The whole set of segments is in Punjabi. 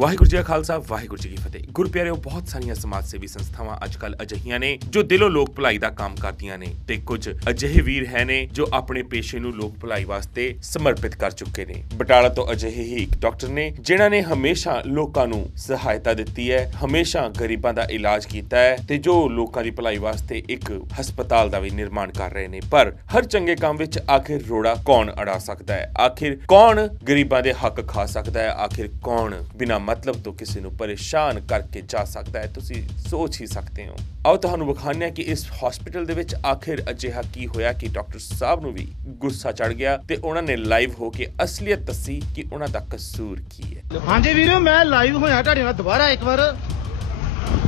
ਵਾਹਿਗੁਰੂ ਜੀ ਕਾ ਖਾਲਸਾ, ਵਾਹਿਗੁਰੂ ਜੀ ਕੀ ਫਤਿਹ। ਗੁਰਪਿਆਰਿਓ ਬਹੁਤ ਸਾਰੀਆਂ ਸਮਾਜ ਸੇਵੀ ਸੰਸਥਾਵਾਂ ਅੱਜਕੱਲ ਅਜਿਹੀਆਂ ਨੇ ਜੋ ਦਿਲੋਂ ਲੋਕ ਭਲਾਈ ਦਾ ਕੰਮ ਕਰਦੀਆਂ ਨੇ ਤੇ ਕੁਝ ਅਜਿਹੇ ਵੀਰ ਹੈ ਨੇ ਜੋ ਆਪਣੇ ਪੇਸ਼ੇ ਨੂੰ ਲੋਕ ਭਲਾਈ ਵਾਸਤੇ ਸਮਰਪਿਤ ਕਰ ਚੁੱਕੇ ਨੇ। ਬਟਾਲਾ ਤੋਂ ਅਜਿਹੇ ਹੀ ਇੱਕ ਡਾਕਟਰ ਨੇ, ਜਿਨ੍ਹਾਂ ਨੇ ਹਮੇਸ਼ਾ ਲੋਕਾਂ ਨੂੰ ਸਹਾਇਤਾ ਦਿੱਤੀ ਹੈ, ਹਮੇਸ਼ਾ ਗਰੀਬਾਂ ਦਾ ਇਲਾਜ ਕੀਤਾ ਹੈ ਤੇ ਜੋ ਲੋਕਾਂ ਦੀ ਭਲਾਈ ਵਾਸਤੇ ਇੱਕ ਹਸਪਤਾਲ ਦਾ ਵੀ ਨਿਰਮਾਣ ਕਰ ਰਹੇ ਨੇ। ਪਰ ਹਰ ਚੰਗੇ ਕੰਮ ਵਿੱਚ ਆਖਿਰ ਰੋੜਾ ਕੌਣ ਅੜਾ ਸਕਦਾ ਹੈ? ਆਖਿਰ ਕੌਣ ਗਰੀਬਾਂ ਦੇ ਹੱਕ ਖਾ ਸਕਦਾ ਹੈ? ਆਖਿਰ ਕੌਣ ਬਿਨਾਂ ਮਤਲਬ ਤੋਂ ਕਿਸੇ ਨੂੰ ਪਰੇਸ਼ਾਨ ਕਰਕੇ ਜਾ ਸਕਦਾ ਹੈ, ਤੁਸੀਂ ਸੋਚ ਹੀ ਸਕਦੇ ਹੋ। ਆਓ ਤੁਹਾਨੂੰ ਵਿਖਾਉਂਦੇ ਹਾਂ ਕਿ ਇਸ ਹਸਪੀਟਲ ਦੇ ਵਿੱਚ ਆਖਿਰ ਅਜਿਹਾ ਕੀ ਹੋਇਆ ਕਿ ਡਾਕਟਰ ਸਾਹਿਬ ਨੂੰ ਵੀ ਗੁੱਸਾ ਚੜ ਗਿਆ ਤੇ ਉਹਨਾਂ ਨੇ ਲਾਈਵ ਹੋ ਕੇ ਅਸਲੀਅਤ ਦੱਸੀ ਕਿ ਉਹਨਾਂ ਦਾ ਕਸੂਰ ਕੀ ਹੈ। ਹਾਂਜੀ ਵੀਰੋ, ਮੈਂ ਲਾਈਵ ਹੋਇਆ ਤੁਹਾਡੇ ਨਾਲ ਦੁਬਾਰਾ ਇੱਕ ਵਾਰ।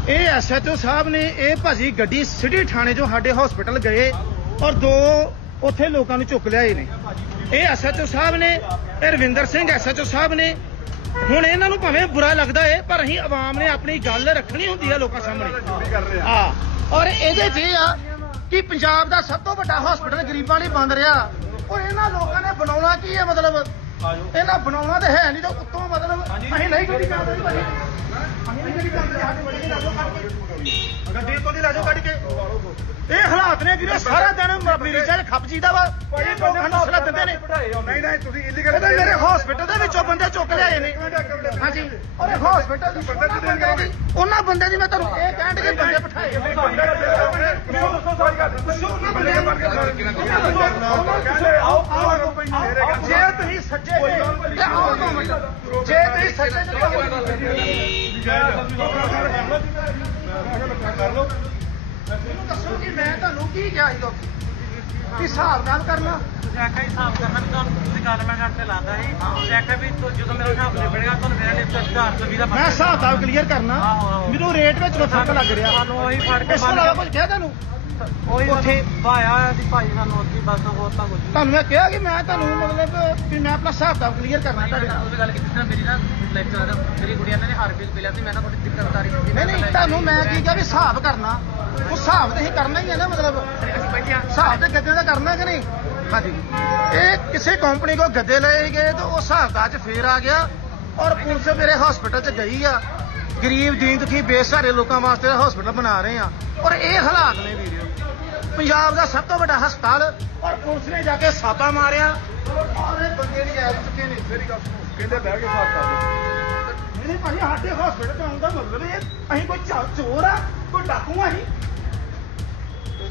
ਇਹ ਐਸਐਚਓ ਸਾਹਿਬ ਨੇ, ਇਹ ਭਾਜੀ ਗੱਡੀ ਸਿਟੀ ਥਾਣੇ ਚੋਂ ਸਾਡੇ ਹਸਪੀਟਲ ਗਏ ਔਰ ਦੋ ਉੱਥੇ ਲੋਕਾਂ ਨੂੰ ਚੁੱਕ ਲਿਆਏ ਨੇ। ਇਹ ਐਸਐਚਓ ਸਾਹਿਬ ਨੇ, ਰਵਿੰਦਰ ਸਿੰਘ ਐਸਐਚਓ ਸਾਹਿਬ ਨੇ ਹੁਣ ਇਹਨਾਂ ਨੂੰ ਭਾਵੇਂ ਬੁਰਾ ਲੱਗਦਾ ਏ ਪਰ ਅਸੀਂ ਆਵਾਮ ਨੇ ਆਪਣੀ ਗੱਲ ਰੱਖਣੀ ਹੁੰਦੀ ਆ ਲੋਕਾਂ ਸਾਹਮਣੇ। ਆ। ਔਰ ਇਹਦੇ 'ਚ ਇਹ ਆ ਕਿ ਪੰਜਾਬ ਦਾ ਸਭ ਤੋਂ ਵੱਡਾ ਹਸਪੀਟਲ ਗਰੀਬਾਂ ਲਈ ਬੰਦ ਰਿਹਾ। ਔਰ ਇਹਨਾਂ ਲੋਕਾਂ ਨੇ ਬਣਾਉਣਾ ਕੀ ਹੈ ਮਤਲਬ? ਇਹਨਾਂ ਬਣਾਉਣਾ ਤੇ ਹੈ ਨਹੀਂ ਤਾਂ ਉੱਤੋਂ ਮਤਲਬ ਅਸੀਂ ਨਹੀਂ ਗੱਡੀ ਕਰਦੇ ਗੱਡੀ ਤੋਂ ਦੀ ਕੱਢ ਕੇ ਇਹ ਹਾਲਾਤ ਨੇ ਵੀਰੇ ਸਾਰਾ ਦਿਨ ਮਰੀਜ਼ਾਂ ਦੇ ਖੱਪ ਜੀਦਾ ਵਾ। ਇਹ ਲੋਕਾਂ ਨੂੰ ਹੌਸਲਾ ਦਿੰਦੇ ਨੇ। ਨਹੀਂ ਨਹੀਂ ਤੁਸੀਂ ਇਲੀਗਲ ਇਹਦੇ ਮੇਰੇ ਹਸਪੀਟਲ ਦੇ ਵਿੱਚੋਂ ਬੰਦੇ ਚੁੱਕ ਲਿਆਏ ਨੇ। ਹਾਂਜੀ। ਇਹ ਹਸਪੀਟਲ ਦੀ ਉਹਨਾਂ ਬੰਦਿਆਂ ਦੀ ਉਹਨਾਂ ਬੰਦਿਆਂ ਦੀ ਮੈਂ ਤੁਹਾਨੂੰ ਇਹ ਕਹਿਣ ਕਿ ਬੰਦੇ ਬਿਠਾਏ ਮੈਨੂੰ ਦੱਸੋ ਸਾਰੀ ਗੱਲ। ਤੁਸੀਂ ਉਹਨਾਂ ਬੰਦਿਆਂ ਦੀ ਜੇ ਤੁਸੀਂ ਸੱਚੇ ਤੇ ਆਓ ਦੋ ਮਿੰਟ। ਜੇ ਤੁਸੀਂ ਸੱਚੇ ਜੇ ਮੈਨੂੰ ਦੱਸੋ ਕਿ ਮੈਂ ਤੁਹਾਨੂੰ ਕੀ ਕਿਹਾ ਸੀ ਲੋਕੀ ਕਿ ਹਿਸਾਬ ਨਾਲ ਕਰਨਾ। ਜੈਕਾ ਹੀ ਹਿਸਾਬ ਕਰਨਾ ਵੀ ਤੁਹਾਨੂੰ ਤੁਸੀਂ ਗੱਲ ਮੈਂ ਘੰਟੇ ਲਾਉਂਦਾ ਸੀ। ਜੈਕਾ ਵੀ ਤੁ- ਜਦੋਂ ਮੇਰਾ ਹਿਸਾਬ ਨਿਬੜੇਗਾ ਤੁਹਾਨੂੰ ਮੇਰਾ ਲਿਸਟ 1000 ਤੋਂ 20 ਦਾ ਮੈਂ ਹਿਸਾਬ ਕਿਤਾਬ ਕਲੀਅਰ ਕਰਨਾ। ਆਹੋ, ਆਹੋ। ਮੈਨੂੰ ਰੇਟ ਵਿੱਚ ਕੋਈ ਫ਼ਰਕ ਲੱਗ ਰਿਹਾ। ਤੁਹਾਨੂੰ ਉਹੀ ਫੜ ਕੇ ਇਸ ਤੋਂ ਇਲਾਵਾ ਕੁਝ ਕਿਹਾ ਤੁਹਾਨੂੰ ਉਹੀ ਉੱਥੇ- ਉੱਥੇ ਭਾਇਆ ਦੀ ਭਾਈ ਸਾਨੂੰ ਉੱਥੇ ਬਸ ਹੋਰ ਤਾਂ ਕੁਝ ਨਹੀਂ। ਤੁਹਾਨੂੰ ਮੈਂ ਕਿਹਾ ਕਿ ਮੈਂ ਤੁਹਾਨੂੰ ਮਤਲਬ ਵੀ ਮੈਂ ਆਪਣਾ ਹਿਸਾਬ ਕਿਤਾਬ ਕਲੀਅਰ ਕਰਨਾ ਤੁਹਾਡੇ ਨਾਲ। ਉਹਦੀ ਗੱਲ ਕੀਤੀ ਸੀ ਨਾ ਮੇਰੀ ਨਾ ਲੈਕਚਰ ਮੇਰੀ ਕੁੜੀਆਂ ਨੇ ਹਾਰਟ ਮਿਲਿਆ ਸੀ ਮੈਂ ਨਾ ਕੋਈ ਦਿੱਕਤ ਆ ਰਹੀ ਸੀ ਨਹੀਂ ਨਹੀਂ ਤੁਹਾਨੂੰ ਮੈਂ ਕੀ ਕਿਹਾ ਵੀ ਹਿਸਾਬ ਕਰਨਾ। ਉਹ ਹਿਸਾਬ ਤੇ ਹੀ ਕਰਨਾ ਹੀ ਹੈ ਨਾ ਮਤਲਬ ਅਸੀਂ ਬੈਠੇ ਆ ਹਿਸਾਬ ਤੇ ਗੱਦੇ ਦਾ ਕਰਨਾ ਕਿ ਨਹੀਂ? ਹਾਂਜੀ। ਇਹ ਕਿਸੇ ਕੰਪਨੀ ਕੋ ਗੱਦੇ ਲਏ ਗਏ ਤੇ ਉਹ ਹਿਸਾਬ ਦਾ ਚ ਫੇਰ ਆ ਗਿਆ ਔਰ ਪੁਲਿਸ ਮੇਰੇ ਹਸਪੀਟਲ ਚ ਗਈ ਆ। ਗਰੀਬ ਦੀਨ ਦੁਖੀ ਬੇਸਹਾਰੇ ਲੋਕਾਂ ਵਾਸਤੇ ਹਸਪੀਟਲ ਬਣਾ ਰਹੇ ਆ ਔਰ ਇਹ ਹਾਲਾਤ ਨੇ ਵੀਡੀਓ ਪੰਜਾਬ ਦਾ ਸਭ ਤੋਂ ਵੱਡਾ ਹਸਪਤਾਲ ਔਰ ਪੁਲਿਸ ਨੇ ਜਾ ਕੇ ਛਾਪਾ ਮਾਰਿਆ। ਔਰ ਇਹ ਬੰਦੇ ਨਹੀਂ ਆਏ ਚੁੱਕੇ ਨੇ ਮੇਰੀ ਗੱਲ ਸੁਣੋ। ਕਹਿੰਦੇ ਬਹਿ ਕੇ ਸਾਥ ਕਰ ਨਹੀਂ ਭਾਜੀ ਸਾਡੇ ਹਸਪੀਟਲ ਤੋਂ ਆਉਂਦਾ ਮਤਲਬ ਇਹ ਅਸੀਂ ਕੋਈ ਚੋਰ ਆ ਕੋਈ ਡਾਕੂ ਆ ਅਸੀਂ?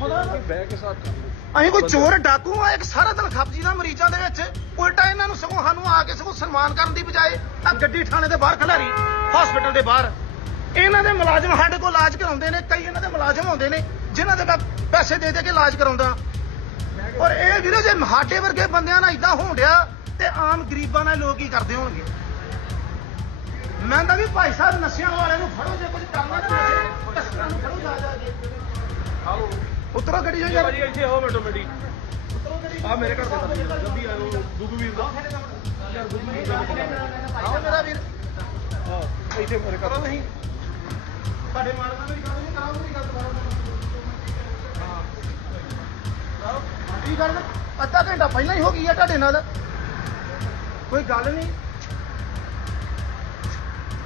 ਬਹਿ ਕੇ ਸਾਥ ਅਸੀਂ ਕੋਈ ਚੋਰ ਡਾਕੂ ਆ ਇੱਕ ਸਾਰਾ ਦਿਨ ਖਪਜੀ ਦਾ ਮਰੀਜ਼ਾਂ ਦੇ ਵਿੱਚ। ਉਲਟਾ ਇਹਨਾਂ ਨੂੰ ਸਗੋਂ ਸਾਨੂੰ ਆ ਕੇ ਸਗੋਂ ਸਨਮਾਨ ਕਰਨ ਦੀ ਬਜਾਏ ਆ ਗੱਡੀ ਥਾਣੇ ਦੇ ਬਾਹਰ ਖਲਾਰੀ ਹਸਪੀਟਲ ਦੇ ਬਾਹਰ। ਇਹਨਾਂ ਦੇ ਮੁਲਾਜ਼ਮ ਸਾਡੇ ਕੋਲ ਇਲਾਜ ਕਰਾਉਂਦੇ ਨੇ ਕਈ ਇਹਨਾਂ ਦੇ ਮੁਲਾਜ਼ਮ ਆਉਂਦੇ ਨੇ ਜਿਨ੍ਹਾਂ ਦੇ ਮੈਂ ਪੈਸੇ ਦੇ ਦੇ ਕੇ ਇਲਾਜ ਕਰਾਉਂਦਾ। ਔਰ ਇਹ ਵੀਰੇ ਜੇ ਸਾਡੇ ਵਰਗੇ ਬੰਦਿਆਂ ਨਾਲ ਇਦਾਂ ਹੋਣ ਡਿਆ ਤੇ ਆਮ ਗਰੀਬਾਂ ਨਾਲ ਲੋਕ ਕੀ ਕਰਦੇ ਹੋਣਗੇ? ਮੈਂ ਤਾਂ ਵੀ ਭਾਈ ਸਾਹਿਬ ਨਸ਼ਿਆਂ ਵਾਲਿਆਂ ਨੂੰ ਫੜੋ ਜੇ ਕੁਝ ਕਰਨਾ ਨਸ਼ੇ ਤਸਕਰਾਂ ਨੂੰ ਫੜੋ ਜਾ ਜਾ ਕੇ। ਹਾਲੋ ਉਤਰੋ ਗੱਡੀ ਚੋਂ ਯਾਰ। ਇੱਥੇ ਆਓ ਮਿੰਟੋ ਮਿੰਟੀ। ਉਤਰੋ ਗੱਡੀ ਆ ਮੇਰੇ ਘਰ ਦੇ ਜਲਦੀ ਆਓ ਦੁੱਧੂ ਵੀਰ ਦਾ। ਆਓ। ਮੇਰਾ ਵੀਰ ਇੱਥੇ ਮੇਰੇ ਘਰ ਨਹੀਂ ਤੁਹਾਡੇ ਮਾਲਕਾਂ ਨੂੰ ਵੀ ਗੱਲ ਨਹੀਂ ਕਰਾਓ, ਮੇਰੀ ਗੱਲ ਦੁਬਾਰਾ ਹਾਂ। ਕੀ ਗੱਲ? ਅੱਧਾ ਘੰਟਾ ਪਹਿਲਾਂ ਹੀ ਹੋ ਗਈ ਆ ਤੁਹਾਡੇ ਨਾਲ। ਕੋਈ ਗੱਲ ਨਹੀਂ।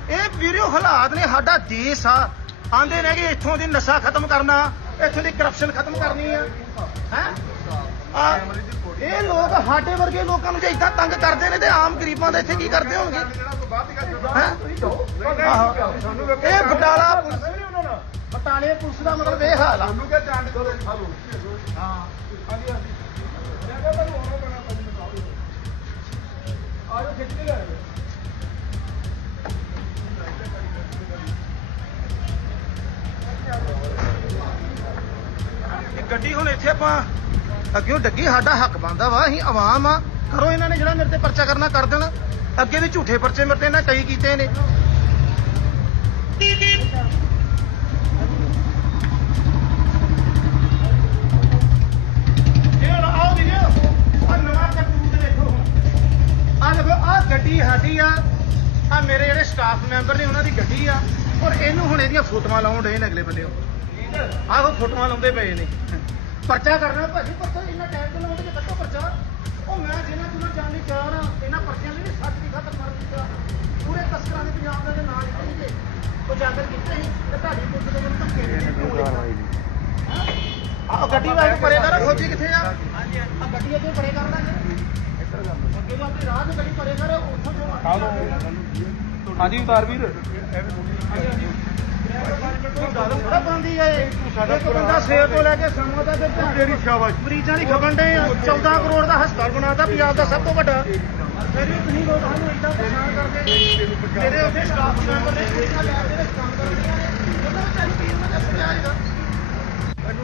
ਇਹ ਵੀਰੋ ਹਾਲਾਤ ਨੇ, ਸਾਡਾ ਦੇਸ਼ ਆ। ਆਂਦੇ ਨੇ ਕਿ ਇੱਥੋਂ ਦੀ ਨਸ਼ਾ ਖਤਮ ਕਰਨਾ, ਇੱਥੋਂ ਦੀ ਕਰਪਸ਼ਨ ਖਤਮ ਕਰਨੀ ਆ। ਹੈ? ਆ ਇਹ ਲੋਕ ਸਾਡੇ ਵਰਗੇ ਲੋਕਾਂ ਨੂੰ ਜੇ ਇਦਾਂ ਤੰਗ ਕਰਦੇ ਨੇ ਤੇ ਆਮ ਗਰੀਬਾਂ ਦਾ ਇੱਥੇ ਕੀ ਕਰਦੇ ਹੋਣਗੇ? ਇਹ ਬਟਾਲਾ ਬਟਾਲੇ ਪੁਲਿਸ ਦਾ ਮਤਲਬ ਇਹ ਹਾਲ ਆ। ਤੁਹਾਨੂੰ ਕਿਆ ਚਾਂਡ ਕਰੋ ਹਾਂ ਹਾਂਜੀ ਹਾਂਜੀ ਮੈਂ ਕਹਿੰਦਾ ਤੁਹਾਨੂੰ ਆਉਣਾ ਪੈਣਾ ਭਾਜੀ ਆਜੋ ਖਿੱਚ ਕੇ ਲੈ ਗੱਡੀ ਹੁਣ ਇੱਥੇ ਆਪਾਂ ਅੱਗੇ ਡੱਗੀ ਸਾਡਾ ਹੱਕ ਬਣਦਾ ਵਾ ਅਸੀਂ ਆਵਾਮ ਆ। ਕਰੋ ਇਹਨਾਂ ਨੇ ਜਿਹੜਾ ਮੇਰੇ ਤੇ ਪਰਚਾ ਕਰਨਾ ਕਰ ਦੇਣ। ਅੱਗੇ ਵੀ ਝੂਠੇ ਪਰਚੇ ਮੇਰੇ ਤੇ ਇਹਨਾਂ ਕਈ ਕੀਤੇ ਨੇ। ਗੱਡੀ ਸਾਡੀ ਆ। ਆ ਮੇਰੇ ਜਿਹੜੇ ਸਟਾਫ ਮੈਂਬਰ ਨੇ ਉਹਨਾਂ ਦੀ ਗੱਡੀ ਆ। ਔਰ ਇਹਨੂੰ ਹੁਣ ਇਹਦੀਆਂ ਫੋਟੋਆਂ ਲਾਉਣ ਡਏ ਨੇ ਅਗਲੇ ਬੰਦੇ ਆਹੋ ਫੋਟੋਆਂ ਲਾਉਂਦੇ ਪਏ ਨੇ। ਪਰਚਾ ਕਰਨਾ ਭਾਜੀ ਪਰਚਾ ਇੰਨਾ ਟਾਈਮ ਤੋਂ ਲਾਉਂਦੇ ਕੱਟੋ ਪਰਚਾ। ਉਹ ਮੈਂ ਜਿਹਨਾਂ ਤੋਂ ਜਾਣਨੀ ਚਾਹ ਨਾ ਇਹਨਾਂ ਪਰਚਿਆਂ ਦੀ ਵੀ ਸੱਚ ਦੀ ਖਤਮ ਕਰ ਦਿੱਤਾ। ਪੂਰੇ ਤਸਕਰਾਂ ਦੇ ਪੰਜਾਬ ਦੇ ਨਾਲ ਹੀ ਤੇ ਉਜਾਗਰ ਕੀਤੇ ਸੀ ਤੇ ਤੁਹਾਡੀ ਪੁਲਿਸ ਦੇ ਮੈਨੂੰ ਧੱਕੇ ਦੇ ਦਿੱਤੇ ਆਹ ਗੱਡੀ ਵਾਲੇ ਪਰੇ ਕਰ ਫੌਜੀ ਕਿੱਥੇ ਆ? ਹਾਂਜੀ ਆ ਗੱਡੀ ਅੱਗੇ ਪਰੇ ਕਰ ਲਾਂਗੇ। ਅੱਗੇ ਨੂੰ ਆਪਣੀ ਰਾਹ 'ਚ ਗੱਡੀ ਪਰੇ ਕਰ ਉੱਥੋਂ ਜੋ ਹਾਂਜੀ ਉਤਾਰ ਵੀਰ। ਗੱਲ ਥੋੜਾ ਬੰਦੀ ਹੈ ਇੱਕ ਬੰਦਾ ਸਵੇਰ ਤੋਂ ਲੈ ਕੇ ਸ਼ਾਮਾਂ ਤੱਕ ਤੇਰੀ ਸ਼ਾਬਾਸ਼। ਮਰੀਜ਼ਾਂ ਦੀ ਖਬਰ ਡੇ 14 ਕਰੋੜ ਦਾ ਹਸਪਤਾਲ ਬਣਾਤਾ ਪੰਜਾਬ ਦਾ ਸਭ ਤੋਂ ਵੱਡਾ। ਫਿਰ ਵੀ ਤੁਸੀਂ ਲੋਕ ਸਾਨੂੰ ਇਦਾਂ ਪਰੇਸ਼ਾਨ ਕਰਦੇ ਮੇਰੇ ਉੱਥੇ ਸਟਾਫ ਦੇ ਮੈਂਬਰ ਨੇ ਕੁੜੀਆਂ ਲੈ ਕੇ ਤੇ ਕੰਮ ਕਰਦੀਆਂ ਨੇ ਉਹਨਾਂ ਵਿੱਚ ਸਾਨੂੰ ਕੀ ਮਤਲਬ ਸਮਝਾਏਗਾ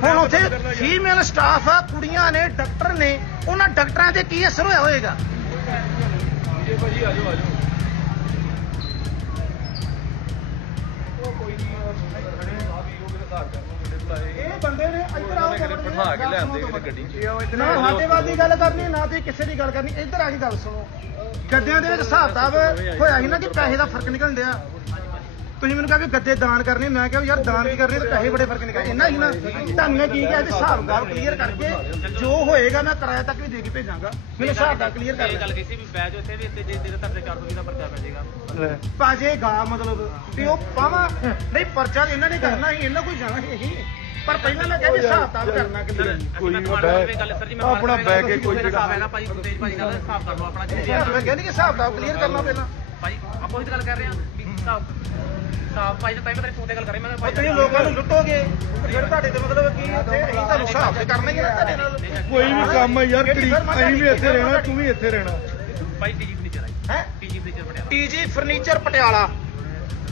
ਹੁਣ ਉੱਥੇ ਫੀਮੇਲ ਸਟਾਫ ਆ ਕੁੜੀਆਂ ਨੇ ਡਾਕਟਰ ਨੇ। ਉਹਨਾਂ ਡਾਕਟਰਾਂ ਤੇ ਕੀ ਅਸਰ ਹੋਇਆ ਹੋਏਗਾ? ਜੀ ਭਾਜੀ ਆਜੋ ਆਜੋ ਉਹ ਕੋਈ ਨਹੀਂ ਖੜੇ ਮੁੰਡੇ ਬੁਲਾਏ ਇਹ ਬੰਦੇ ਨੇ ਇੱਧਰ ਆਓ ਬਿਠਾ ਕੇ ਲਿਆਂਦੇ ਕਿਤੇ ਗੱਡੀ 'ਚ। ਨਾ ਸਾਡੇ ਵੱਲ ਦੀ ਗੱਲ ਕਰਨੀ ਨਾ ਤੇ ਕਿਸੇ ਦੀ ਗੱਲ ਕਰਨੀ। ਇੱਧਰ ਆ ਕੇ ਗੱਲ ਸੁਣੋ। ਗੱਦਿਆਂ ਦੇ ਵਿੱਚ ਹਿਸਾਬ ਕਿਤਾਬ ਹੋਇਆ ਸੀ ਨਾ ਕਿ ਪੈਸੇ ਦਾ ਫ਼ਰਕ ਨਿਕਲਣ ਡਿਆ। ਤੁਸੀਂ ਮੈਨੂੰ ਕਿਹਾ ਵੀ ਗੱਦੇ ਦਾਨ ਕਰਨੇ ਮੈਂ ਕਿਹਾ ਯਾਰ ਦਾਨ ਵੀ ਕਰਨੇ ਤੇ ਪੈਸੇ ਬੜੇ ਫ਼ਰਕ ਨਿਕਲ ਇੰਨਾ ਹੀ ਨਾ ਤੁਹਾਨੂੰ ਮੈਂ ਕੀ ਕਿਹਾ ਹਿਸਾਬ ਕਿਤਾਬ ਕਲੀਅਰ ਕਰਕੇ ਜੋ ਹੋਏਗਾ ਮੈਂ ਕਿਰਾਇਆ ਤੱਕ ਵੀ ਦੇ ਕੇ ਭੇਜਾਂਗਾ। ਮੈਨੂੰ ਹਿਸਾਬ ਦਾ ਕਲੀਅਰ ਕਰ ਇਹ ਗੱਲ ਕੀਤੀ ਵੀ ਬੈਜ ਉੱਥੇ ਵੀ ਇੱਥੇ ਜੇ ਜਿਹੜੇ ਤੁਹਾਡੇ 420 ਦਾ ਪਰਚਾ ਪੈ ਜਾਏਗਾ। ਪਾਜੇਗਾ ਮਤਲਬ ਵੀ ਉਹ ਪਾਵਾਂ। ਨਹੀਂ ਪਰਚਾ ਇਹਨਾਂ ਨੇ ਕਰਨਾ ਸੀ ਇਹਨਾਂ ਕੋਈ ਜਾਣਾ ਸੀ ਇਹੀ ਪਰ ਪਹਿਲਾਂ ਮੈਂ ਕਿਹਾ ਵੀ ਹਿਸਾਬ ਕਿਤਾਬ ਕਰਨਾ ਕਲੀਅਰ ਕੋਈ ਨੀ, ਗੱਲ ਆਪਣਾ ਬਹਿ ਕੇ ਕੋਈ ਹਿਸਾਬ ਹੈਗਾ ਭਾਈ ਤੇਜ ਭਾਈ ਨਾਲ ਹਿਸਾਬ ਕਰ ਲਓ ਆਪਣਾ ਜੀ ਮੈਂ ਕਹਿੰਦੀ ਕਿ ਹਿਸਾਬ ਕਿਤਾਬ ਕਲੀਅਰ ਕਰਨਾ ਪਹਿਲਾਂ। ਭਾਈ ਆਪਾਂ ਤਾਂ ਗੱਲ ਕਰ ਰਹੇ ਹਾਂ ਵੀ ਹਿਸਾਬ ਹਿਸਾਬ ਭਾਈ ਤਾਂ ਤੇਰੇ ਫੋਨ ਤੇ ਗੱਲ ਕਰ ਰਹੀ ਮੈਂ ਉਹ ਤੁਸੀਂ ਲੋਕਾਂ ਨੂੰ ਲੁੱਟੋਗੇ? ਤੇ ਫਿਰ ਤੁਹਾਡੇ ਤੇ ਮਤਲਬ ਕੀ ਉੱਥੇ ਅਸੀਂ ਤੁਹਾਨੂੰ ਹਿਸਾਬ ਤੇ ਕਰਨਗੇ ਨਾ ਤੁਹਾਡੇ ਨਾਲ। ਕੋਈ ਵੀ ਕੰਮ ਹੈ ਯਾਰ ਤੇਰੀ ਅਸੀਂ ਵੀ ਇੱਥੇ ਰਹਿਣਾ ਤੂੰ ਵੀ ਇੱਥੇ ਰਹਿਣਾ। ਭਾਈ ਟੀਜੀ ਫਰਨੀਚਰ ਆਈ ਹੈ? TG furniture Patiala. TG furniture Patiala.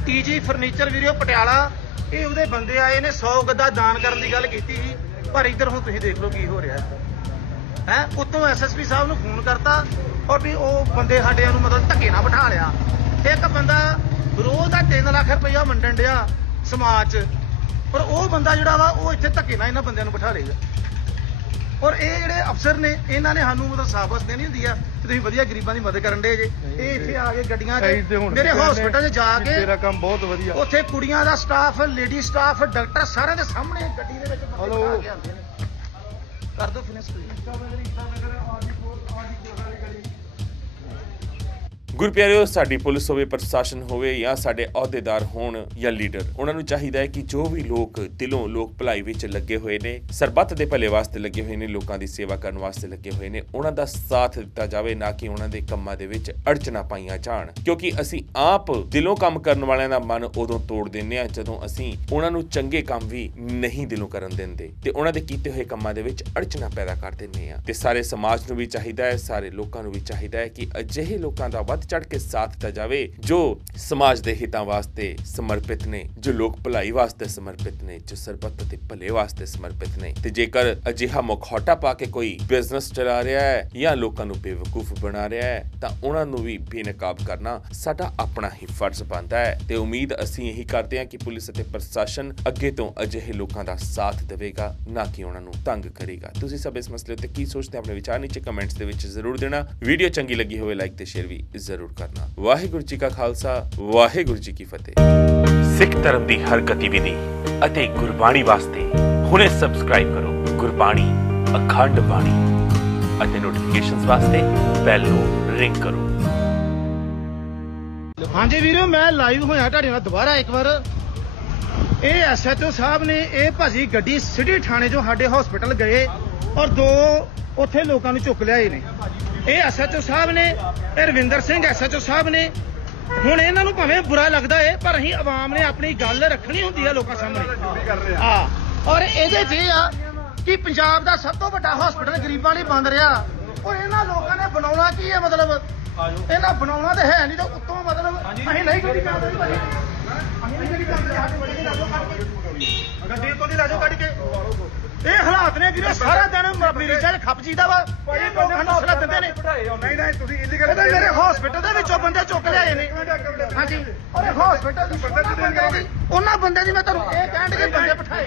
TG furniture video Patiala. ਇਹ ਉਹਦੇ ਬੰਦੇ ਆਏ ਨੇ 100 ਗੱਦਾ ਦਾਨ ਕਰਨ ਦੀ ਗੱਲ ਕੀਤੀ ਸੀ। ਪਰ ਇੱਧਰ ਹੁਣ ਤੁਸੀਂ ਦੇਖ ਲਓ ਕੀ ਹੋ ਰਿਹਾ। ਹੈ? ਹੈ ਉਤੋਂ ਐਸਐਸਪੀ ਸਾਹਿਬ ਨੂੰ ਫੋਨ ਕਰਤਾ ਔਰ ਵੀ ਉਹ ਬੰਦੇ ਸਾਡਿਆਂ ਨੂੰ ਮਤਲਬ ਧੱਕੇ ਨਾਲ ਬਿਠਾ ਲਿਆ। ਇੱਕ ਬੰਦਾ ਰੋਜ਼ ਦਾ 3 ਲੱਖ ਰੁਪਇਆ ਵੰਡਣ ਡਿਆ ਸਮਾਜ 'ਚ। ਪਰ ਉਹ ਬੰਦਾ ਜਿਹੜਾ ਵਾ ਉਹ ਇੱਥੇ ਧੱਕੇ ਨਾਲ ਇਹਨਾਂ ਬੰਦਿਆਂ ਨੂੰ ਬਿਠਾ ਲੇਗਾ ਔਰ ਇਹ ਜਿਹੜੇ ਅਫਸਰ ਨੇ ਇਹਨਾਂ ਨੇ ਸਾਨੂੰ ਮਤਲਬ ਸਾਬਸ ਦੇਣੀ ਹੁੰਦੀ ਆ ਕਿ ਤੁਸੀਂ ਵਧੀਆ ਗਰੀਬਾਂ ਦੀ ਮਦਦ ਕਰਨ ਦੇ ਜੇ। ਇਹ ਇੱਥੇ ਆ ਕੇ ਗੱਡੀਆਂ 'ਚ ਮੇਰੇ ਹਸਪੀਟਲ 'ਚ ਜਾ ਕੇ ਤੇਰਾ ਕੰਮ ਬਹੁਤ ਵਧੀਆ। ਉੱਥੇ ਕੁੜੀਆਂ ਦਾ ਸਟਾਫ ਲੇਡੀ ਸਟਾਫ ਡਾਕਟਰ ਸਾਰਿਆਂ ਦੇ ਸਾਹਮਣੇ ਗੱਡੀ ਦੇ ਵਿੱਚ ਬੰਦੇ. ਬਿਠਾ ਕੇ ਆਉਂਦੇ ਨੇ। ਕਰ ਦੋ ਫਿਨਿਸ਼ ਗੁਰਪਿਆਰਿਓ ਸਾਡੀ ਪੁਲਿਸ ਹੋਵੇ, ਪ੍ਰਸ਼ਾਸਨ ਹੋਵੇ ਜਾਂ ਸਾਡੇ ਅਹੁਦੇਦਾਰ ਹੋਣ ਜਾਂ ਲੀਡਰ, ਉਹਨਾਂ ਨੂੰ ਚਾਹੀਦਾ ਹੈ ਕਿ ਜੋ ਵੀ ਲੋਕ ਦਿਲੋਂ ਲੋਕ ਭਲਾਈ ਵਿੱਚ ਲੱਗੇ ਹੋਏ ਨੇ, ਸਰਬੱਤ ਦੇ ਭਲੇ ਵਾਸਤੇ ਲੱਗੇ ਹੋਏ ਨੇ, ਲੋਕਾਂ ਦੀ ਸੇਵਾ ਕਰਨ ਵਾਸਤੇ ਲੱਗੇ ਹੋਏ ਨੇ, ਉਹਨਾਂ ਦਾ ਸਾਥ ਦਿੱਤਾ ਜਾਵੇ, ਨਾ ਕਿ ਉਹਨਾਂ ਦੇ ਕੰਮਾਂ ਦੇ ਵਿੱਚ ਅੜਚਨਾ ਪਾਈਆਂ ਜਾਣ। ਕਿਉਂਕਿ ਅਸੀਂ ਆਪ ਦਿਲੋਂ ਕੰਮ ਕਰਨ ਵਾਲਿਆਂ ਦਾ ਮਨ ਉਦੋਂ ਤੋੜ ਦਿੰਦੇ ਆ ਜਦੋਂ ਅਸੀਂ ਉਹਨਾਂ ਨੂੰ ਚੰਗੇ ਕੰਮ ਵੀ ਨਹੀਂ ਦਿਲੋਂ ਕਰਨ ਦਿੰਦੇ ਤੇ ਉਹਨਾਂ ਦੇ ਕੀਤੇ ਹੋਏ ਕੰਮਾਂ ਦੇ ਵਿੱਚ ਅੜਚਨਾ ਪੈਦਾ ਕਰ ਦਿੰਦੇ ਆ ਤੇ ਸਾਰੇ ਸਮਾਜ ਨੂੰ ਵੀ ਚਾਹੀਦਾ ਹੈ, ਸਾਰੇ ਲੋਕਾਂ ਨੂੰ ਵੀ ਚਾਹੀਦਾ ਹੈ ਕਿ ਅਜਿਹੇ ਲੋਕਾਂ ਦਾ ਵੱਧ ਚੜ ਕੇ ਸਾਥ ਦਿੱਤਾ ਜਾਵੇ, ਜੋ ਸਮਾਜ ਦੇ ਹਿੱਤਾਂ ਵਾਸਤੇ ਸਮਰਪਿਤ ਨੇ, ਜੋ ਲੋਕ ਭਲਾਈ ਵਾਸਤੇ ਸਮਰਪਿਤ ਨੇ, ਜੋ ਸਰਬੱਤ ਦੇ ਭਲੇ ਵਾਸਤੇ ਸਮਰਪਿਤ ਨੇ। ਤੇ ਜੇਕਰ ਅਜਿਹਾ ਮੁਖੌਟਾ ਪਾ ਕੇ ਕੋਈ ਬਿਜ਼ਨਸ ਚਲਾ ਰਿਹਾ ਹੈ ਜਾਂ ਲੋਕਾਂ ਨੂੰ ਬੇਵਕੂਫ ਬਣਾ ਰਿਹਾ ਹੈ, ਤਾਂ ਉਹਨਾਂ ਨੂੰ ਵੀ ਬੇਨਕਾਬ ਕਰਨਾ ਸਾਡਾ ਆਪਣਾ ਹੀ ਫਰਜ਼ ਬਣਦਾ ਹੈ। ਤੇ ਉਮੀਦ ਅਸੀਂ ਇਹੀ ਕਰਦੇ ਹਾਂ ਕਿ ਪੁਲਿਸ ਅਤੇ ਪ੍ਰਸ਼ਾਸਨ ਅੱਗੇ ਤੋਂ ਅਜਿਹੇ ਲੋਕਾਂ ਦਾ ਸਾਥ ਦੇਵੇਗਾ, ਨਾ ਕਿ ਉਹਨਾਂ ਨੂੰ ਤੰਗ ਕਰੇਗਾ। ਤੁਸੀਂ ਸਭ ਇਸ ਮਸਲੇ ਉੱਤੇ ਕੀ ਸੋਚਦੇ ਹੋ, ਆਪਣੇ ਵਿਚਾਰ ਨੀਚੇ ਕਮੈਂਟਸ ਦੇ ਵਿੱਚ ਜ਼ਰੂਰ ਦੇਣਾ। ਵੀਡੀਓ ਚੰਗੀ ਲੱਗੀ ਹੋਵੇ ਲਾਈਕ ਤੇ ਸ਼ੇਅਰ ਵੀ ਜ਼ਰੂਰ ਕਰਨਾ। ਵਾਹਿਗੁਰੂ ਜੀ ਕਾ ਖਾਲਸਾ ਵਾਹਿਗੁਰੂ ਜੀ ਕੀ ਫਤਿਹ। ਸਿੱਖ ਧਰਮ ਦੀ ਹਰ ਗਤੀਵਿਧੀ ਅਤੇ ਗੁਰਬਾਣੀ ਵਾਸਤੇ ਹੁਣੇ ਸਬਸਕ੍ਰਾਈਬ ਕਰੋ ਗੁਰਬਾਣੀ ਅਖੰਡ ਬਾਣੀ ਅਤੇ ਨੋਟੀਫਿਕੇਸ਼ਨਸ ਵਾਸਤੇ ਬੈਲ ਨੂੰ ਰਿੰਗ ਕਰੋ। ਹਾਂਜੀ ਵੀਰੋ ਮੈਂ ਲਾਈਵ ਹੋਇਆ ਤੁਹਾਡੇ ਨਾਲ ਦੁਬਾਰਾ ਇੱਕ ਵਾਰ। ਇਹ ਐਸਐਚਓ ਸਾਹਿਬ ਨੇ ਇਹ ਭਾਜੀ ਗੱਡੀ ਸਿਟੀ ਥਾਣੇ ਚੋਂ ਸਾਡੇ ਹਸਪੀਟਲ ਗਏ ਔਰ ਦੋ ਉੱਥੇ ਲੋਕਾਂ ਨੂੰ ਚੁੱਕ ਲਿਆਏ ਨੇ। ਇਹ ਐਸਐਚਓ ਸਾਹਿਬ ਨੇ, ਇਹ ਰਵਿੰਦਰ ਸਿੰਘ ਐਸਐਚਓ ਸਾਹਿਬ ਨੇ। ਹੁਣ ਇਹਨਾਂ ਨੂੰ ਭਾਵੇਂ ਬੁਰਾ ਲੱਗਦਾ ਏ, ਪਰ ਅਸੀਂ ਆਵਾਮ ਨੇ ਆਪਣੀ ਗੱਲ ਰੱਖਣੀ ਹੁੰਦੀ ਆ ਲੋਕਾਂ ਸਾਹਮਣੇ। ਆ ਔਰ ਇਹਦੇ 'ਚ ਇਹ ਆ ਕਿ ਪੰਜਾਬ ਦਾ ਸਭ ਤੋਂ ਵੱਡਾ ਹਸਪੀਟਲ ਗਰੀਬਾਂ ਲਈ ਬੰਦ ਰਿਹਾ। ਔਰ ਇਹਨਾਂ ਲੋਕਾਂ ਨੇ ਬਣਾਉਣਾ ਕੀ ਹੈ ਮਤਲਬ? ਇਹਨਾਂ ਬਣਾਉਣਾ ਤਾਂ ਹੈ ਨਹੀਂ ਤਾਂ ਉੱਤੋਂ ਮਤਲਬ ਅਸੀਂ ਨਹੀਂ ਗੱਡੀ ਕਰਦੇ ਭਾਈ ਅਸੀਂ ਨਹੀਂ ਗੱਡੀ ਕਰਦੇ ਸਾਡੇ ਵੱਡੀ ਲਾਜੋ ਗੱਡੀ ਤੋਂ ਦੀ ਲਾਜੋ ਕੱਢ ਕੇ। ਇਹ ਹਾਲਾਤ ਨੇ ਵੀਰੇ ਸਾਰਾ ਦਿਨ ਮਰੀਜ਼ਾਂ 'ਚ ਖੱਪ ਜੀਦਾ ਵਾ। ਇਹ ਲੋਕਾਂ ਨੂੰ ਸਲਾਹ ਦਿੰਦੇ ਨੇ। ਨਹੀਂ ਨਹੀਂ ਤੁਸੀਂ ਇਲੀਗਲ ਉਹਦੇ ਮੇਰੇ ਹਸਪੀਟਲ ਦੇ ਵਿੱਚੋਂ ਬੰਦੇ ਚੁੱਕ ਲਿਆਏ ਨੇ। ਹਾਂਜੀ। ਔਰ ਹਸਪੀਟਲ ਦੀ ਉਹਨਾਂ ਬੰਦਿਆਂ ਦੀ ਉਹਨਾਂ ਬੰਦਿਆਂ ਦੀ ਮੈਂ ਤੁਹਾਨੂੰ ਇਹ ਕਹਿਣ ਕਿ ਬੰਦੇ ਬਿਠਾਏ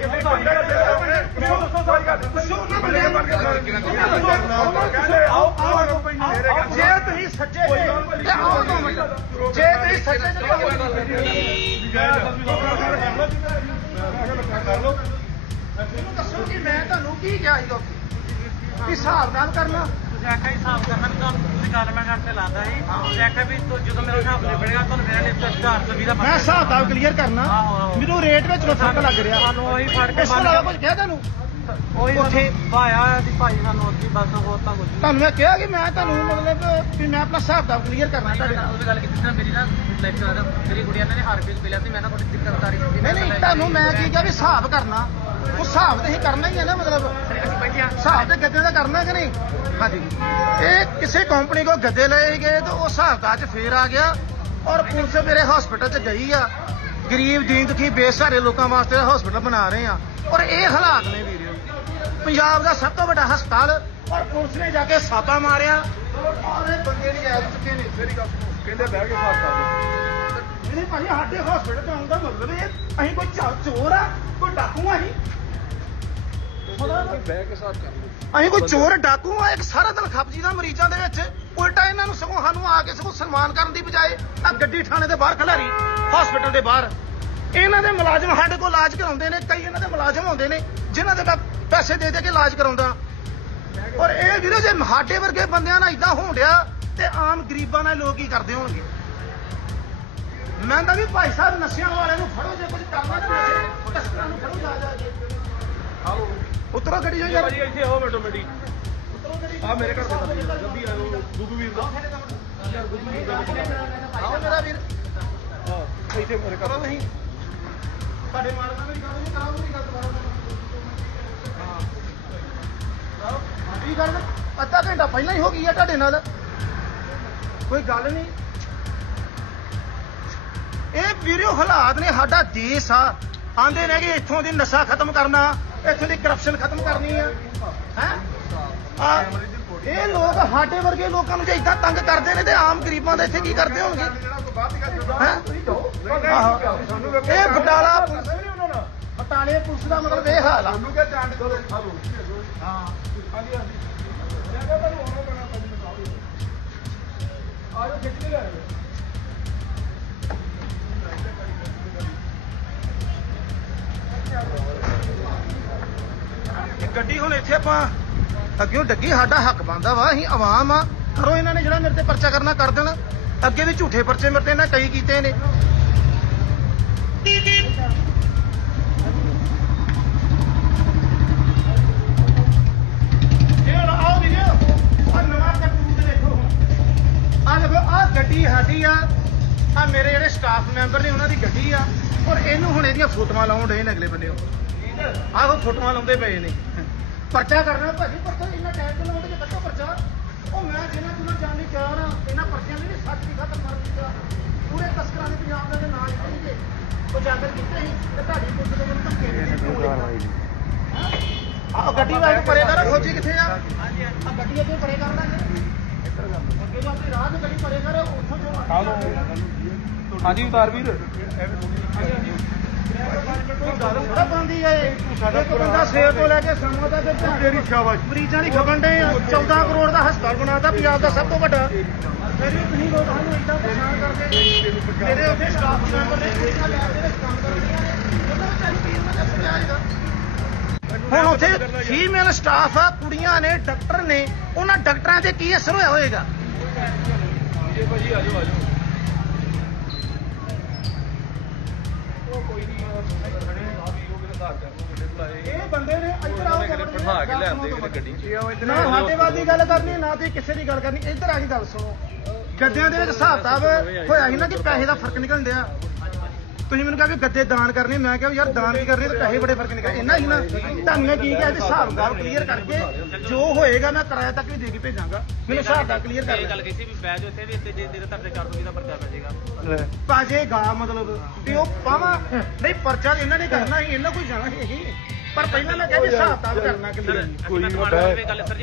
ਜੇ ਤੁਸੀਂ ਸੱਚੇ ਜੇ ਆਓ ਦੋ ਮਿੰਟ। ਜੇ ਤੁਸੀਂ ਸੱਚੇ ਜੇ ਮੈਨੂੰ ਦੱਸੋ ਕਿ ਮੈਂ ਤੁਹਾਨੂੰ ਕੀ ਕਿਹਾ ਸੀ ਲੋਕੀ ਕਿ ਹਿਸਾਬ ਨਾਲ ਕਰਨਾ। ਤੁਸੀਂ ਆਖਿਆ ਹਿਸਾਬ ਕਰਨਾ ਵੀ ਤੁਹਾਨੂੰ ਤੁਸੀਂ ਗੱਲ ਮੈਂ ਕਰਕੇ ਲਾਉਂਦਾ ਸੀ। ਤੇ ਆਖਿਆ ਵੀ ਤੂੰ ਜਦੋਂ ਮੇਰਾ ਹਿਸਾਬ ਨਿਬੜੇਗਾ ਤੁਹਾਨੂੰ ਮੇਰੇ ਲਈ 400 ਦਾ ਮੈਂ ਹਿਸਾਬ ਦਾ ਕਲੀਅਰ ਕਰਨਾ। ਆਹੋ, ਆਹੋ। ਮੈਨੂੰ ਰੇਟ ਵਿੱਚ ਕੋਈ ਫ਼ਰਕ ਲੱਗ ਰਿਹਾ। ਸਾਨੂੰ ਉਹੀ ਫੜ ਕੇ ਇਸ ਤੋਂ ਇਲਾਵਾ ਕੁਝ ਕਿਹਾ ਤੁਹਾਨੂੰ ਉਹੀ ਉੱਥੇ- ਉੱਥੇ ਭਾਇਆ ਦੀ ਭਾਈ ਸਾਨੂੰ ਉੱਥੇ ਬਸ ਹੋਰ ਤਾਂ ਕੁਝ ਤੁਹਾਨੂੰ ਮੈਂ ਕਿਹਾ ਕਿ ਮੈਂ ਤੁਹਾਨੂੰ ਮਤਲਬ ਵੀ ਮੈਂ ਆਪਣਾ ਹਿਸਾਬ ਦਾ ਕਲੀਅਰ ਕਰਨਾ ਤੁਹਾਡੇ ਨਾਲ। ਉਹਦੀ ਗੱਲ ਕੀਤੀ ਸੀ ਨਾ ਮੇਰੀ ਨਾ ਲਾਈਫ ਚ ਮੇਰੀ ਗੁੜੀਆ ਨੇ ਹਾਰਟ ਮਿਲਿਆ ਸੀ ਮੈਂ ਨਾ ਥੋੜੀ ਦਿੱਕਤ ਆ ਰਹੀ ਸੀ। ਨਹੀਂ ਨਹੀਂ ਤੁਹਾਨੂੰ ਮੈਂ ਕੀ ਕਿਹਾ ਵੀ ਹਿਸਾਬ ਕਰਨਾ। ਉਹ ਹਿਸਾਬ ਤੇ ਹੀ ਕਰਨਾ ਹੀ ਹੈ ਨਾ ਮਤਲਬ। ਹਿਸਾਬ ਤੇ ਗੱਦੇ ਦਾ ਕਰਨਾ ਕਿ ਨਹੀਂ? ਹਾਂਜੀ। ਇਹ ਕਿਸੇ ਕੰਪਨੀ ਕੋ ਗੱਦੇ ਲਏ ਗਏ ਤੇ ਉਹ ਹਿਸਾਬ ਦਾ ਚ ਫੇਰ ਆ ਗਿਆ ਔਰ ਪੁਲਿਸ ਮੇਰੇ ਹਸਪੀਟਲ ਚ ਗਈ ਆ। ਗਰੀਬ ਦੀਨ ਦੁਖੀ ਬੇਸਹਾਰੇ ਲੋਕਾਂ ਵਾਸਤੇ ਹਸਪੀਟਲ ਬਣਾ ਰਹੇ ਆ। ਔਰ ਇਹ ਹਾਲਾਤ ਨੇ ਵੀਡੀਓ ਪੰਜਾਬ ਦਾ ਸਭ ਤੋਂ ਵੱਡਾ ਹਸਪਤਾਲ ਔਰ ਪੁਲਿਸ ਨੇ ਜਾ ਕੇ ਛਾਪਾ ਮਾਰਿਆ। ਔਰ ਬੰਦੇ ਨਹੀਂ ਆਏ ਚੁੱਕੇ ਨੇ ਮੇਰੀ ਗੱਲ ਕਹਿੰਦੇ ਬਹਿ ਕੇ ਹਿਸਾਬ ਕਰ ਨਹੀਂ ਭਾਜੀ ਸਾਡੇ ਹਸਪੀਟਲ ਤੋਂ ਆਉਣ ਦਾ ਮਤਲਬ ਇਹ ਅਸੀਂ ਕੋਈ ਚੋਰ ਆ ਕੋਈ ਡਾਕੂ ਆ ਅਸੀਂ? ਬਹਿ ਕੇ ਅਸੀਂ ਕੋਈ ਚੋਰ ਡਾਕੂ ਆ ਇੱਕ ਸਾਰਾ ਦਿਨ ਖਪਜੀ ਦਾ ਮਰੀਜ਼ਾਂ ਦੇ ਵਿੱਚ। ਉਲਟਾ ਇਹਨਾਂ ਨੂੰ ਸਗੋਂ ਸਾਨੂੰ ਆ ਕੇ ਸਗੋਂ ਸਨਮਾਨ ਕਰਨ ਦੀ ਬਜਾਏ ਆ ਗੱਡੀ ਥਾਣੇ ਦੇ ਬਾਹਰ ਖਲਾਰੀ ਹਸਪੀਟਲ ਦੇ ਬਾਹਰ। ਇਹਨਾਂ ਦੇ ਮੁਲਾਜ਼ਮ ਸਾਡੇ ਕੋਲ ਇਲਾਜ ਕਰਾਉਂਦੇ ਨੇ ਕਈ ਇਹਨਾਂ ਦੇ ਮੁਲਾਜ਼ਮ ਹੁੰਦੇ ਨੇ। ਜਿਨ੍ਹਾਂ ਦੇ ਮੈਂ ਪੈਸੇ ਦੇ ਦੇ ਕੇ ਇਲਾਜ ਕਰਾਉਂਦਾ। ਔਰ ਇਹ ਵੀਰੋ ਜੇ ਸਾਡੇ ਵਰਗੇ ਬੰਦਿਆਂ ਨਾਲ ਇਦਾਂ ਹੋਣ ਡਿਆ ਤੇ ਆਮ ਗਰੀਬਾਂ ਨਾਲ ਲੋਕ ਕੀ ਕਰਦੇ ਹੋਣਗੇ? ਮੈਂ ਤਾਂ ਵੀ ਭਾਈ ਸਾਹਿਬ ਨਸ਼ਿਆਂ ਵਾਲਿਆਂ ਨੂੰ ਫੜੋ ਜੇ ਕੁਝ ਕਰਨਾ ਤਾਂ ਤਸਕਰਾਂ ਨੂੰ ਫੜੋ ਜਾ ਜਾ ਕੇ ਆਓ। ਉਤਰੋ ਗੱਡੀ ਚੋਂ ਯਾਰ। ਭਾਜੀ ਇੱਥੇ ਆਓ ਮਿੰਟੋ ਮਿੰਟੀ ਉਤਰੋ ਗੱਡੀ ਆ ਮੇਰੇ ਘਰ ਦੇ ਜਲਦੀ ਆਓ ਦੁੱਧੂ ਵੀਰ ਦਾ। ਯਾਰ ਦੁੱਧੂ ਵੀਰ ਦਾ ਆਓ ਮੇਰਾ ਵੀਰ। ਹਾਂ ਇੱਥੇ ਮੇਰੇ ਘਰ ਨਹੀਂ ਤੁਹਾਡੇ ਮਾਲਕ ਨਹੀਂ ਕਰਾਓ ਮੇਰੀ ਗੱਲ ਦੁਬਾਰਾ। ਕੀ ਗੱਲ ਅੱਧਾ ਘੰਟਾ ਪਹਿਲਾਂ ਹੀ ਹੋ ਗਈ ਆ ਤੁਹਾਡੇ ਨਾਲ। ਕੋਈ ਗੱਲ ਨਹੀਂ। ਇਹ ਵੀਡੀਓ ਹਾਲਾਤ ਨੇ ਸਾਡਾ ਦੇਸ਼ ਆ। ਆਂਦੇ ਨੇ ਕਿ ਇੱਥੋਂ ਦੀ ਨਸ਼ਾ ਖਤਮ ਕਰਨਾ ਇੱਥੋਂ ਦੀ ਕਰਪਸ਼ਨ ਖਤਮ ਕਰਨੀ ਆ। ਹੈ? ਇਹ ਲੋਕ ਸਾਡੇ ਵਰਗੇ ਲੋਕਾਂ ਨੂੰ ਜੇ ਇਦਾਂ ਤੰਗ ਕਰਦੇ ਨੇ ਤੇ ਆਮ ਗਰੀਬਾਂ ਦਾ ਇੱਥੇ ਕੀ ਕਰਦੇ ਹੋਣਗੇ। ਇਹ ਬਟਾਲਾ ਪੁਲਿਸ ਬਟਾਲੇ ਪੁਲਿਸ ਦਾ ਮਤਲਬ ਇਹ ਹਾਲ ਆ। ਤੁਹਾਨੂੰ ਕਿਆ ਚਾਂਡ ਦੋ ਹਾਲੋ ਹਾਂ। ਹਾਂਜੀ ਹਾਂਜੀ। ਮੈਂ ਕਿਹਾ ਤੁਹਾਨੂੰ ਆਉਣਾ ਪੈਣਾ ਭਾਜੀ ਮੈਨੂੰ ਆਜੋ ਖਿੱਚ ਕੇ ਲੈ ਆਇਓ। ਇਹ ਗੱਡੀ ਹੁਣ ਇੱਥੇ ਆਪਾਂ ਅੱਗੇ ਡੱਗੀ ਸਾਡਾ ਹੱਕ ਬਣਦਾ ਵਾ ਅਸੀਂ ਆਵਾਮ ਆ। ਕਰੋ ਇਹਨਾਂ ਨੇ ਜਿਹੜਾ ਮੇਰੇ ਤੇ ਪਰਚਾ ਕਰਨਾ ਕਰ ਦੇਣ। ਅੱਗੇ ਵੀ ਝੂਠੇ ਪਰਚੇ ਮੇਰੇ ਤੇ ਇਹਨਾਂ ਕਈ ਕੀਤੇ ਨੇ ਇਹ ਹੁਣ ਆਓ ਵੀਡੀਓ ਆ ਨਵਾਂ ਕਰਤੂਤ ਦੇਖੋ ਹੁਣ ਆ ਦੇਖੋ ਆ ਗੱਡੀ ਸਾਡੀ ਆ ਆ ਮੇਰੇ ਜਿਹੜੇ ਸਟਾਫ ਮੈਂਬਰ ਨੇ ਉਹਨਾਂ ਦੀ ਗੱਡੀ ਆ ਔਰ ਇਹਨੂੰ ਹੁਣ ਇਹਦੀਆਂ ਫੋਟੋਆਂ ਲਾਉਣ ਡੇ ਨੇ ਅਗਲੇ ਬੰਨੇ ਆਹੋ ਫੋਟੋਆਂ ਲਾਉਂਦੇ ਪਏ ਨੇ। ਪਰਚਾ ਕਰਨਾ ਭਾਜੀ ਪਰਚਾ ਇੰਨਾ ਟਾਈਮ ਤੋਂ ਲਾਉਂਦੇ ਜੇ ਕੱਟੋ ਪਰਚਾ। ਉਹ ਮੈਂ ਜਿਹਨਾਂ ਜਿਹਨਾਂ ਜਾਣਨੀ ਚਾਹ ਨਾ ਇਹਨਾਂ ਪਰਚਿਆਂ ਦੀ ਵੀ ਸੱਚ ਦੀ ਖਤਮ ਕਰ ਦਿੱਤਾ। ਪੂਰੇ ਤਸਕਰਾਂ ਦੇ ਪੰਜਾਬ ਦੇ ਨਾਲ ਹੀ ਉਹ ਜਾਗਰ ਕੀਤੇ ਸੀ ਤੇ ਤੁਹਾਡੀ ਪੁਲਿਸ ਦੇ ਮੈਨੂੰ ਧੱਕੇ ਦੇ ਆਹ ਗੱਡੀ ਵਾਲੇ ਨੂੰ ਪਰੇ ਕਰ ਖੋਜੀ ਕਿੱਥੇ ਆ? ਹਾਂਜੀ ਆ ਗੱਡੀ ਅੱਗੇ ਪਰੇ ਕਰ ਲਾਂਗੇ ਅੱਗੇ ਜੋ ਆਪਣੀ ਰਾਹ ਨੂੰ ਗੱਡੀ ਪਰੇ ਕਰ ਉੱਥੋਂ ਜੋ ਹਾਂਜੀ ਉਤਾਰ ਵੀਰ। ਗੱਲ ਥੋੜਾ ਬੰਦੀ ਹੈ ਇੱਕ ਬੰਦਾ ਸਵੇਰ ਤੋਂ ਲੈ ਕੇ ਸ਼ਾਮਾਂ ਤੱਕ ਤੇਰੀ ਸ਼ਾਬਾਸ਼ ਮਰੀਜ਼ਾਂ ਦੀ ਖਬਰ ਦੇ 14 ਕਰੋੜ ਦਾ ਹਸਪਤਾਲ ਬਣਾਤਾ ਪੰਜਾਬ ਦਾ ਸਭ ਤੋਂ ਵੱਡਾ ਫਿਰ ਵੀ ਤੁਸੀਂ ਲੋਕ ਸਾਨੂੰ ਇਦਾਂ ਪਰੇਸ਼ਾਨ ਕਰਦੇ ਮੇਰੇ ਉੱਥੇ ਸਟਾਫ ਮੈਂਬਰ ਨੇ ਕੁੜੀਆਂ ਲੈ ਕੇ ਕੰਮ ਕਰਦੀਆਂ ਨੇ ਉਹਨਾਂ ਵਿੱਚ ਅਸੀਂ ਕੀ ਉਹਨਾਂ ਸਮਝਾਏਗਾ ਹੁਣ ਉੱਥੇ ਫੀਮੇਲ ਸਟਾਫ ਆ ਕੁੜੀਆਂ ਨੇ ਡਾਕਟਰ ਨੇ ਉਹਨਾਂ ਡਾਕਟਰਾਂ ਤੇ ਕੀ ਅਸਰ ਹੋਇਆ ਹੋਏਗਾ ਜੀ ਭਾਜੀ ਆਜੋ ਆਜੋ ਉਹ ਕੋਈ ਨਹੀਂ ਖੜੇ ਆ ਵੀ ਉਹ ਮੇਰੇ ਆਧਾਰ ਕਾਰਡ ਨੂੰ ਮੁੰਡੇ ਬੁਲਾਏ ਇਹ ਬੰਦੇ ਨੇ ਇੱਧਰ ਆਓ ਕਿਤੇ ਬਿਠਾ ਕੇ ਲਿਆਂਦੇ ਕਿਤੇ ਗੱਡੀ 'ਚ। ਆਓ ਇੱਧਰ ਨਾ ਸਾਡੇ ਵੱਲ ਦੀ ਗੱਲ ਕਰਨੀ ਨਾ ਤੇ ਕਿਸੇ ਦੀ ਗੱਲ ਕਰਨੀ। ਇੱਧਰ ਆ ਕੇ ਗੱਲ ਸੁਣੋ। ਦੇ ਵਿੱਚ ਹਿਸਾਬ ਕਿਤਾਬ ਹੋਇਆ ਸੀ ਨਾ ਕਿ ਪੈਸੇ ਦਾ ਫ਼ਰਕ ਨਿਕਲਣ ਡਿਆ। ਤੁਸੀਂ ਮੈਨੂੰ ਕਿਹਾ ਵੀ ਗੱਦੇ ਦਾਨ ਕਰਨੇ ਮੈਂ ਕਿਹਾ ਵੀ ਯਾਰ ਦਾਨ ਕੀ ਕਰਨੇ ਤੇ ਪੈਸੇ ਬੜੇ ਫ਼ਰਕ ਨਿਕਲ ਇੰਨਾ ਹੀ ਨਾ ਤੁਹਾਨੂੰ ਮੈਂ ਕੀ ਕਿਹਾ ਵੀ ਹਿਸਾਬ ਕਿਤਾਬ ਕਲੀਅਰ ਕਰਕੇ ਜੋ ਹੋਏਗਾ ਮੈਂ ਕਿਰਾਇਆ ਤੱਕ ਵੀ ਦੇ ਕੇ ਭੇਜਾਂਗਾ। ਮੈਨੂੰ ਹਿਸਾਬ ਦਾ ਕਲੀਅਰ ਕਰ ਇਹ ਗੱਲ ਕੀਤੀ ਵੀ ਬੈਜ ਉੱਥੇ ਵੀ ਇੱਥੇ ਜੇ ਦੇ ਤੁਹਾਡੇ 400 ਦਾ ਪਰਚਾ ਪੈ ਜਾਏਗਾ। ਪਾਜੇਗਾ ਮਤਲਬ ਵੀ ਉਹ ਪਾਵਾਂ। ਨਹੀਂ ਪਰਚਾ ਇਹਨਾਂ ਨੇ ਕਰਨਾ ਸੀ ਇਹਨਾਂ ਕੋਈ ਜਾਣਾ ਸੀ ਇਹੀ। ਪਰ ਪਹਿਲਾਂ ਮੈਂ ਕਿਹਾ ਵੀ ਹਿਸਾਬ ਤਾਬ ਕਰਨਾ ਕਲੀਅਰ ਕੋਈ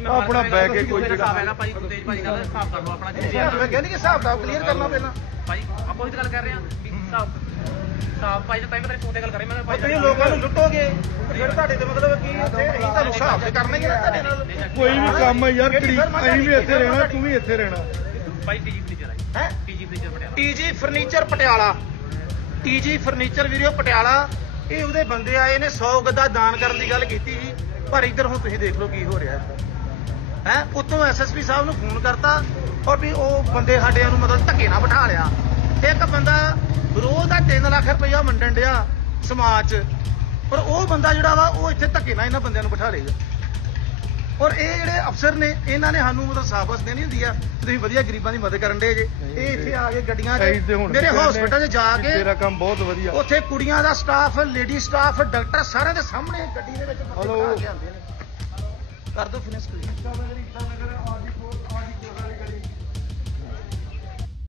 ਆਪਣਾ ਬੈਗ ਹੈ ਕੋਈ ਹਿਸਾਬ ਹੈਗਾ ਭਾਈ ਤੇਜ ਭਾਈ ਗੱਲ ਹਿਸਾਬ ਕਰ ਲਓ ਆਪਣਾ। ਜੀ ਮੈਂ ਕਹਿੰਦੀ ਕਿ ਹਿਸਾਬ ਤਾਬ ਕਲੀਅਰ ਕਰਨਾ ਪਹਿਲਾਂ। ਭਾਈ ਆਪਾਂ ਉਹਦੀ ਗੱਲ ਕਰ ਰਹੇ ਹਾਂ ਵੀ ਹਿਸਾਬ ਹਿਸਾਬ ਭਾਈ ਤਾਂ ਮੈਂ ਤੇਰੇ ਫੋਨ ਤੇ ਗੱਲ ਕਰ ਰਿਹਾ ਮੈਂ ਉਹ ਭਾਈ ਤੁਸੀਂ ਲੋਕਾਂ ਨੂੰ ਲੁੱਟੋਗੇ? ਤੇ ਫਿਰ ਤੁਹਾਡੇ ਤੇ ਮਤਲਬ ਕੀ ਉੱਥੇ ਅਸੀਂ ਤੁਹਾਨੂੰ ਹਿਸਾਬ ਤੇ ਕਰਨਾ ਹੀ ਹੈ ਨਾ ਤੁਹਾਡੇ ਨਾਲ। ਕੋਈ ਵੀ ਕੰਮ ਹੈ ਯਾਰ ਅਸੀਂ ਵੀ ਇੱਥੇ? ਰਹਿਣਾ ਤੂੰ ਵੀ ਇੱਥੇ ਰਹਿਣਾ। ਭਾਈ ਟੀਜੀ ਫਰਨੀਚਰ ਆਈ ਹੈ? TG furniture Patiala. TG furniture Patiala. TG furniture video Patiala. ਇਹ ਉਹਦੇ ਬੰਦੇ ਆਏ ਨੇ 100 ਗੱਦਾ ਦਾਨ ਕਰਨ ਦੀ ਗੱਲ ਕੀਤੀ ਸੀ। ਪਰ ਇੱਧਰ ਹੁਣ ਤੁਸੀਂ ਦੇਖ ਲਓ ਕੀ ਹੋ ਰਿਹਾ। ਹੈ? ਹੈ ਉਤੋਂ ਐਸਐਸਪੀ ਸਾਹਿਬ ਨੂੰ ਫੋਨ ਕਰਤਾ ਔਰ ਵੀ ਉਹ ਬੰਦੇ ਸਾਡਿਆਂ ਨੂੰ ਮਤਲਬ ਧੱਕੇ ਨਾਲ ਬਿਠਾ ਲਿਆ। ਇੱਕ ਬੰਦਾ ਰੋਜ਼ ਦਾ 3 ਲੱਖ ਰੁਪਇਆ ਵੰਡਣ ਡਿਆ ਸਮਾਜ 'ਚ। ਪਰ ਉਹ ਬੰਦਾ ਜਿਹੜਾ ਵਾ ਉਹ ਇੱਥੇ ਧੱਕੇ ਨਾਲ ਇਹਨਾਂ ਬੰਦਿਆਂ ਨੂੰ ਬਿਠਾ ਲੇਗਾ ਔਰ ਇਹ ਜਿਹੜੇ ਅਫਸਰ ਨੇ ਇਹਨਾਂ ਨੇ ਸਾਨੂੰ ਮਤਲਬ ਸਾਬਸ ਦੇਣੀ ਹੁੰਦੀ ਆ ਤੁਸੀਂ ਵਧੀਆ ਗਰੀਬਾਂ ਦੀ ਮਦਦ ਕਰਨ ਦੇ ਜੇ। ਇਹ ਇੱਥੇ ਆ ਕੇ ਗੱਡੀਆਂ 'ਚ ਮੇਰੇ ਹਸਪੀਟਲ 'ਚ ਜਾ ਕਿ ਤੇਰਾ ਕੰਮ ਬਹੁਤ ਵਧੀਆ। ਉੱਥੇ ਕੁੜੀਆਂ ਦਾ ਸਟਾਫ ਲੇਡੀ ਸਟਾਫ ਡਾਕਟਰ ਸਾਰਿਆਂ ਦੇ ਸਾਹਮਣੇ ਗੱਡੀ ਦੇ ਵਿੱਚ ਬੰਦੇ. ਬਿਠਾ ਕੇ ਆਉਂਦੇ ਨੇ। ਕਰ ਦੋ ਫਿਨਿਸ਼ ਕਲੀਅਰ